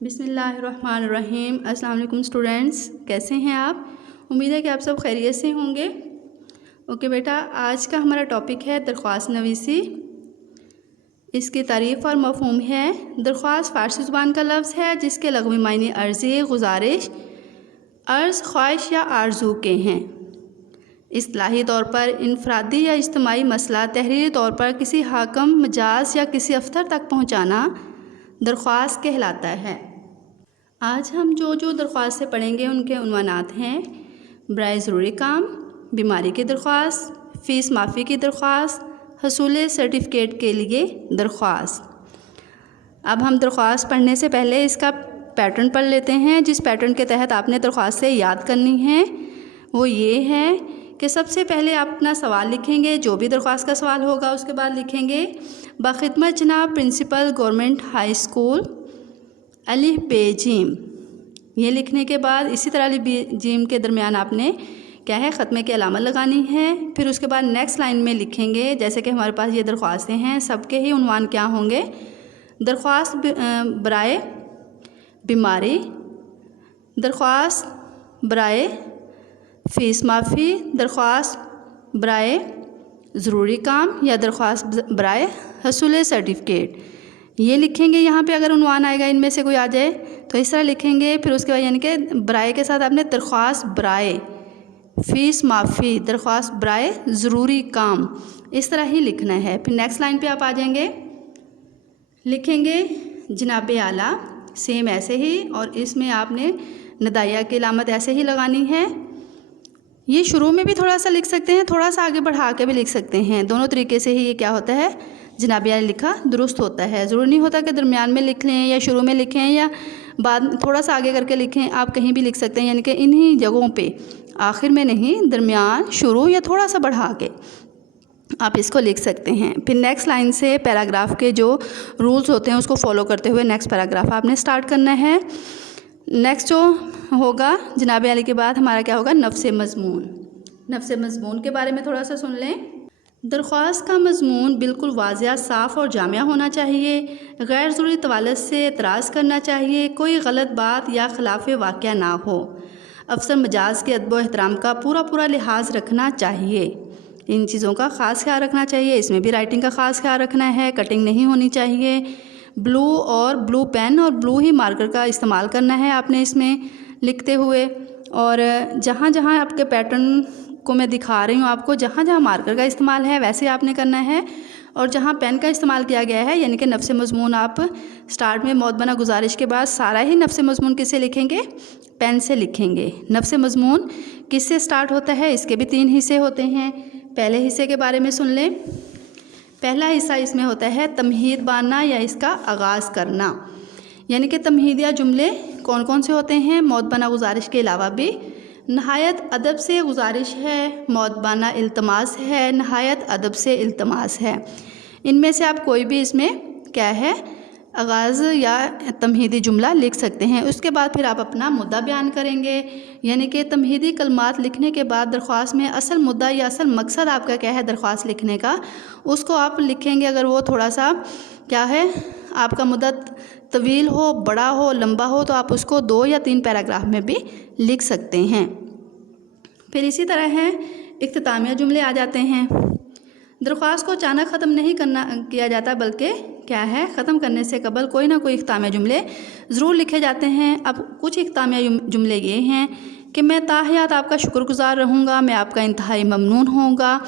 बिस्मिल्लाहिर्रहमानिर्रहीम। अस्सलाम वालेकुम स्टूडेंट्स, कैसे हैं आप? उम्मीद है कि आप सब खैरियत से होंगे। ओके बेटा, आज का हमारा टॉपिक है दरख्वास्त नवीसी। इसकी तारीफ़ और मफ़हूम है। दरख्वास्त फ़ारसी ज़ुबान का लफ्ज़ है जिसके लग़वी मायने अर्ज़ी, गुजारिश, अर्ज़, ख्वाहिश या आरज़ू के हैं। इस्तिलाही तौर पर इनफरादी या इज्तिमाई मसला तहरीरी तौर पर किसी हाकम, मजाज या किसी अफसर तक पहुँचाना दरख्वास्त कहलाता है। आज हम जो दरख्वास्त से पढ़ेंगे उनके उन्वानात हैं: बराए ज़रूरी काम, बीमारी की दरख्वास्त, फ़ीस माफ़ी की दरख्वास्त, हसूल सर्टिफिकेट के लिए दरख्वास्त। अब हम दरख्वास्त पढ़ने से पहले इसका पैटर्न पढ़ लेते हैं जिस पैटर्न के तहत आपने दरख्वास्त से याद करनी है। वो ये है कि सबसे पहले आप अपना सवाल लिखेंगे, जो भी दरख्वास्त का सवाल होगा उसके बाद लिखेंगे बाखिदमत जनाब प्रिंसिपल गवर्नमेंट हाई स्कूल अलिफ बे जीम। ये लिखने के बाद इसी तरह अलिफ बे जीम के दरमियान आपने क्या है ख़त्मे की अलामत लगानी है। फिर उसके बाद नेक्स्ट लाइन में लिखेंगे, जैसे कि हमारे पास ये दरख्वास्तें हैं, सबके ही उन्वान क्या होंगे: दरख्वास्त बराए बीमारी, दरख्वास्त बराए फ़ीस माफ़ी, दरख्वास्त बराए ज़रूरी काम या दरख्वास्त बराए हसूल सर्टिफिकेट। ये लिखेंगे। यहाँ पे अगर उन्वान आएगा इनमें से कोई आ जाए तो इस तरह लिखेंगे। फिर उसके बाद यानी कि बराए के साथ आपने दरख्वास्त बराए फ़ीस माफ़ी, दरख्वास्त बराए ज़रूरी काम, इस तरह ही लिखना है। फिर नेक्स्ट लाइन पे आप आ जाएंगे, लिखेंगे जनाब आला, सेम ऐसे ही, और इसमें आपने नदाया की अलामत ऐसे ही लगानी है। ये शुरू में भी थोड़ा सा लिख सकते हैं, थोड़ा सा आगे बढ़ा के भी लिख सकते हैं। दोनों तरीके से ही ये क्या होता है, जनाब आला लिखा दुरुस्त होता है। ज़रूरी नहीं होता कि दरमियान में लिख लें या शुरू में लिखें या बाद थोड़ा सा आगे करके लिखें, आप कहीं भी लिख सकते हैं। यानी कि इन्हीं जगहों पे, आखिर में नहीं, दरमियान, शुरू या थोड़ा सा बढ़ा के आप इसको लिख सकते हैं। फिर नेक्स्ट लाइन से पैराग्राफ के जो रूल्स होते हैं उसको फॉलो करते हुए नेक्स्ट पैराग्राफ आपने स्टार्ट करना है। नेक्स्ट जो होगा जनाब आला के बाद हमारा क्या होगा, नफ्स मज़मून। नफ्स मज़मून के बारे में थोड़ा सा सुन लें। दरख्वास्त का मज़मून बिल्कुल वाज़िया, साफ़ और जामिया होना चाहिए। गैर ज़रूरी तवालत से एतराज़ करना चाहिए। कोई गलत बात या खिलाफ वाक़या ना हो। अफसर मजाज के अदब व एहतराम का पूरा लिहाज रखना चाहिए। इन चीज़ों का ख़ास ख्याल रखना चाहिए। इसमें भी राइटिंग का ख़ास ख्याल रखना है। कटिंग नहीं होनी चाहिए। ब्लू पेन और ब्लू ही मार्कर का इस्तेमाल करना है आपने इसमें लिखते हुए। और जहाँ जहाँ आपके पैटर्न को मैं दिखा रही हूँ आपको, जहाँ जहाँ मार्कर का इस्तेमाल है वैसे आपने करना है। और जहाँ पेन का इस्तेमाल किया गया है, यानी कि नफ्स मज़मून, आप स्टार्ट में मौतबना गुजारिश के बाद सारा ही नफ्स मज़मून किससे लिखेंगे, पेन से लिखेंगे। नफ्स मज़मून किससे स्टार्ट होता है, इसके भी 3 हिस्से होते हैं। पहले हिस्से के बारे में सुन लें। पहला हिस्सा इसमें होता है तमहीद बांधना या इसका आगाज़ करना। यानी कि तमहीदिया जुमले कौन कौन से होते हैं, मौतबना गुजारिश के अलावा भी नहायत अदब से गुजारिश है, मौतबाना इल्तमास है, नहायत अदब से इल्तमास है। इनमें से आप कोई भी इसमें क्या है आगाज़ या तमहीदी जुमला लिख सकते हैं। उसके बाद फिर आप अपना मुद्दा बयान करेंगे। यानी कि तमहीदी कलमात लिखने के बाद दरख्वास्त में असल मुद्दा या असल मकसद आपका क्या है दरख्वास्त लिखने का, उसको आप लिखेंगे। अगर वो थोड़ा सा क्या है आपका मुद्दा तवील हो, बड़ा हो, लंबा हो, तो आप उसको 2 या 3 पैराग्राफ में भी लिख सकते हैं। फिर इसी तरह है इख्तितामिया जुमले आ जाते हैं। दरख्वास्त को अचानक ख़त्म नहीं किया जाता, बल्कि क्या है ख़त्म करने से कबल कोई ना कोई इख्तितामिया जुमले ज़रूर लिखे जाते हैं। अब कुछ इख्तितामिया जुमले ये हैं कि मैं ताहयात आपका शुक्रगुज़ार रहूँगा, मैं आपका इंतहाई ममनून होऊंगा,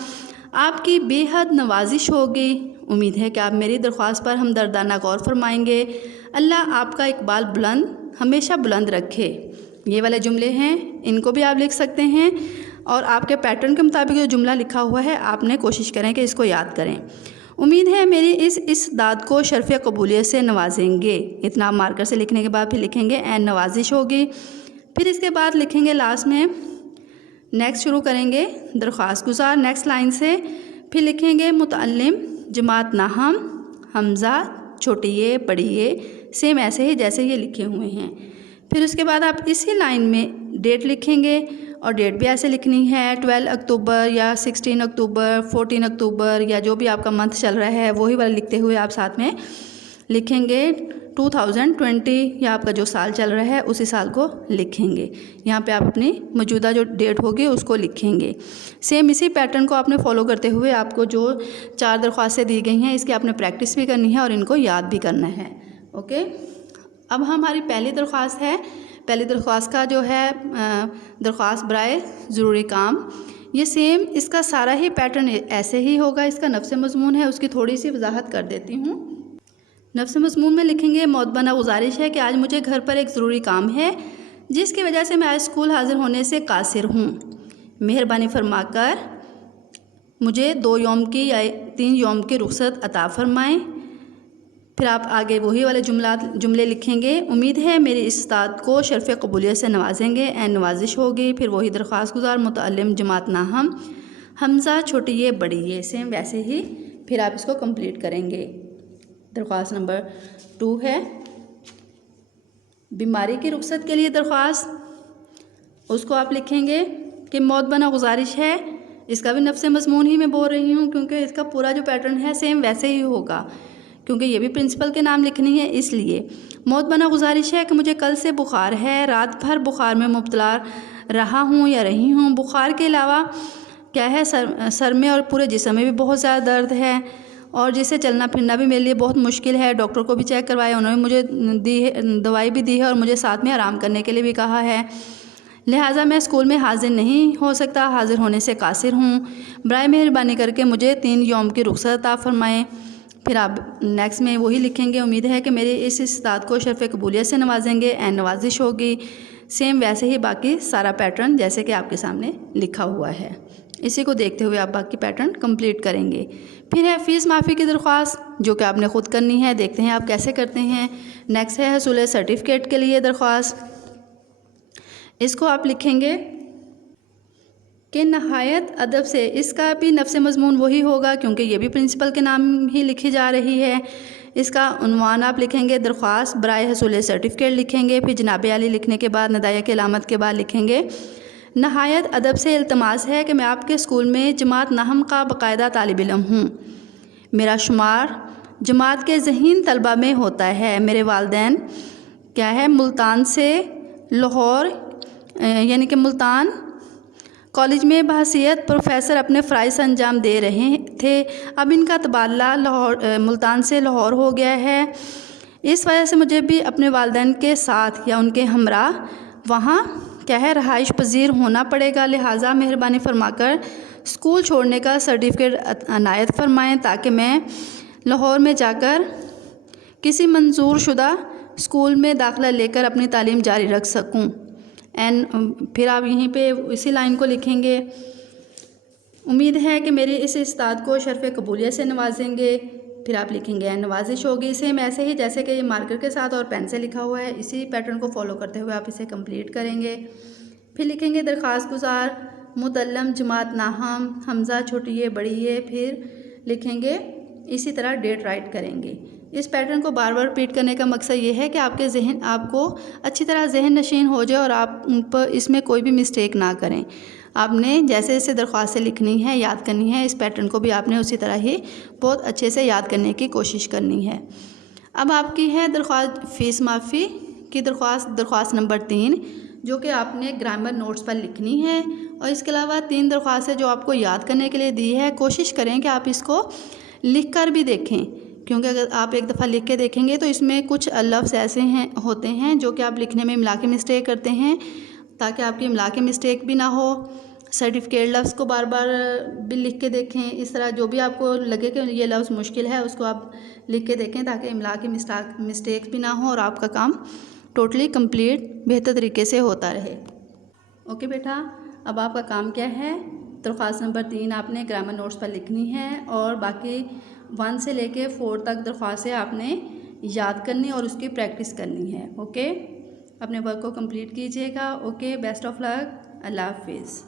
आपकी बेहद नवाजिश होगी, उम्मीद है कि आप मेरी दरख्वास्त पर हमदर्दाना गौर फरमाएंगे, अल्लाह आपका इकबाल बुलंद हमेशा बुलंद रखे। ये वाले जुमले हैं, इनको भी आप लिख सकते हैं। और आपके पैटर्न के मुताबिक जो जुमला लिखा हुआ है आपने कोशिश करें कि इसको याद करें। उम्मीद है मेरी इस दाद को शर्फ़ कबूलियत से नवाजेंगे। इतना मार्कर से लिखने के बाद फिर लिखेंगे एन नवाजिश होगी। फिर इसके बाद लिखेंगे लास्ट में नेक्स्ट शुरू करेंगे दरख्वास्त गुजार नेक्स्ट लाइन से। फिर लिखेंगे मुतअल्लिम जमात नाहम हमज़ा छोटी ये बड़ी ये, सेम ऐसे ही जैसे ये लिखे हुए हैं। फिर उसके बाद आप इसी लाइन में डेट लिखेंगे और डेट भी ऐसे लिखनी है 12 अक्टूबर या 16 अक्टूबर, 14 अक्टूबर या जो भी आपका मंथ चल रहा है वही वाला लिखते हुए आप साथ में लिखेंगे 2020 या आपका जो साल चल रहा है उसी साल को लिखेंगे। यहाँ पे आप अपनी मौजूदा जो डेट होगी उसको लिखेंगे। सेम इसी पैटर्न को आपने फॉलो करते हुए आपको जो 4 दरख्वास्तें दी गई हैं इसकी आपने प्रैक्टिस भी करनी है और इनको याद भी करना है। ओके, अब हमारी पहली दरख्वास्त है। पहली दरख्वास्त का जो है दरख्वास्त बराए ज़रूरी काम, ये सेम इसका सारा ही पैटर्न ऐसे ही होगा। इसका नफ्स मज़मून है, उसकी थोड़ी सी वजाहत कर देती हूँ। नफ्स मज़मून में लिखेंगे मौतबना गुजारिश है कि आज मुझे घर पर एक ज़रूरी काम है जिसकी वजह से मैं आज स्कूल हाज़िर होने से कासिर हूँ। मेहरबानी फरमाकर मुझे 2 यौम की या 3 यौम की रुख्सत अता फ़रमाएँ। फिर आप आगे वही वाले जुमले लिखेंगे। उम्मीद है मेरी इस इस्ताद को शर्फ़ कबूलियत से नवाजेंगे, एन नवाजिश होगी। फिर वही दरख्वास्त गुजार मुतअल्लिम जमात नाहम हमज़ा छोटी ये बड़ी ये, सेम वैसे ही फिर आप इसको कंप्लीट करेंगे। दरख्वास्त नंबर 2 है बीमारी की रुख्सत के लिए दरख्वास्त, उसको आप लिखेंगे कि मौतबना गुजारिश है। इसका भी नफ्स मज़मून ही मैं बोल रही हूँ क्योंकि इसका पूरा जो पैटर्न है सेम वैसे ही होगा, क्योंकि ये भी प्रिंसिपल के नाम लिखनी है। इसलिए मौतबना गुजारिश है कि मुझे कल से बुखार है, रात भर बुखार में मुब्तला रहा हूँ या रही हूँ। बुखार के अलावा क्या है, सर में और पूरे जिस्म में भी बहुत ज़्यादा दर्द है और जिससे चलना फिरना भी मेरे लिए बहुत मुश्किल है। डॉक्टर को भी चेक करवाया, उन्होंने मुझे दवाई भी दी है और मुझे साथ में आराम करने के लिए भी कहा है। लिहाजा मैं स्कूल में हाजिर नहीं हो सकता, हाजिर होने से कासिर हूँ। बराए मेहरबानी करके मुझे 3 यौम की रुख्सत अता फ़रमाएँ। फिर आप नेक्स्ट में वही लिखेंगे। उम्मीद है कि मेरे इस इस्ताद को शर्फ़ कबूलियत से नवाजेंगे, एन नवाजिश होगी। सेम वैसे ही बाकी सारा पैटर्न जैसे कि आपके सामने लिखा हुआ है, इसी को देखते हुए आप बाकी पैटर्न कंप्लीट करेंगे। फिर है फ़ीस माफ़ी की दरख्वास्त, जो कि आपने ख़ुद करनी है। देखते हैं आप कैसे करते हैं। नेक्स्ट है हसूल सर्टिफ़िकेट के लिए दरख्वास्त, इसको आप लिखेंगे कि नहायत अदब से, इसका भी नफ्स मज़मून वही होगा क्योंकि ये भी प्रिंसिपल के नाम ही लिखी जा रही है। इसका उन्वान आप लिखेंगे दरख्वास्त बराए हसूल सर्टिफ़िकेट लिखेंगे। फिर जनाब आली लिखने के बाद नदाया की अलामत के बाद लिखेंगे नहायत अदब से इल्तमास है कि मैं आपके स्कूल में जमात नाहम का बाकायदा तालिब इल्म हूँ। मेरा शुमार जमात के ज़हीन तलबा में होता है। मेरे वालिदैन क्या है, मुल्तान से लाहौर यानी कि मुल्तान कॉलेज में बहसीयत प्रोफेसर अपने फ़राइज़ अंजाम दे रहे थे। अब इनका तबादला मुल्तान से लाहौर हो गया है। इस वजह से मुझे भी अपने वालिदैन के साथ या उनके हमरा वहाँ क्या है रहाइश पजीर होना पड़ेगा। लिहाजा मेहरबानी फरमाकर स्कूल छोड़ने का सर्टिफ़िकेट अनायत फरमाएँ ताकि मैं लाहौर में जाकर किसी मंजूर शुदा स्कूल में दाखिला लेकर अपनी तालीम जारी रख सकूं। एंड फिर आप यहीं पे इसी लाइन को लिखेंगे। उम्मीद है कि मेरे इस इस्ताद को शर्फ़ कबूलियत से नवाजेंगे। फिर आप लिखेंगे एन नवाजिश होगी। सेम ऐसे ही जैसे कि ये मार्कर के साथ और पेन से लिखा हुआ है, इसी पैटर्न को फॉलो करते हुए आप इसे कंप्लीट करेंगे। फिर लिखेंगे दरख्वास्त गुजार मुतअल्लिम जमात नाहम हमज़ा छोटी ये बड़ी ये। फिर लिखेंगे इसी तरह डेट राइट करेंगे। इस पैटर्न को बार बार रिपीट करने का मकसद ये है कि आपके जहन आपको अच्छी तरह जहन नशीन हो जाए और आप पर इसमें कोई भी मिस्टेक ना करें। आपने जैसे जैसे दरख्वास्तें लिखनी है, याद करनी है, इस पैटर्न को भी आपने उसी तरह ही बहुत अच्छे से याद करने की कोशिश करनी है। अब आपकी है दरख्वास्त फ़ीस माफ़ी की दरख्वास्त नंबर 3, जो कि आपने ग्रामर नोट्स पर लिखनी है। और इसके अलावा 3 दरख्वास्तें जो आपको याद करने के लिए दी है, कोशिश करें कि आप इसको लिख कर भी देखें, क्योंकि अगर आप एक दफ़ा लिख के देखेंगे तो इसमें कुछ लफ्ज़ ऐसे होते हैं जो कि आप लिखने में इमला की मिस्टेक करते हैं, ताकि आपकी इमला की मिस्टेक भी ना हो। सर्टिफ़िकेट लफ्ज़ को बार बार भी लिख के देखें। इस तरह जो भी आपको लगे कि ये लफ्ज़ मुश्किल है उसको आप लिख के देखें ताकि इमला की मिस्टेक भी ना हो और आपका काम टोटली कंप्लीट बेहतर तरीके से होता रहे। ओके बेटा, अब आपका काम क्या है, दरख्वास्त नंबर 3 आपने ग्रामर नोट्स पर लिखनी है और बाकी 1 से लेके 4 तक दरख्वास्तें आपने याद करनी और उसकी प्रैक्टिस करनी है। ओके, अपने वर्क को कंप्लीट कीजिएगा। ओके, बेस्ट ऑफ लक, अल्लाह हाफिज़।